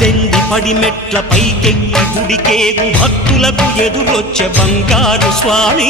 పద్దెంది పడి మెట్ల పైకెక్కి గుడికేగు భక్తులకు ఎదురొచ్చే బంగారు స్వామి.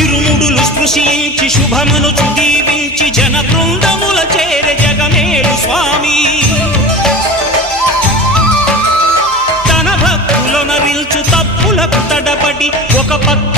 ఇరుముడులు స్పృశించి శుభమును దీవించి జన బృందముల చేరే జగమేలు స్వామి. తన భక్తులొనరిల్చు తప్పులకు తడబడి ఒక పక్క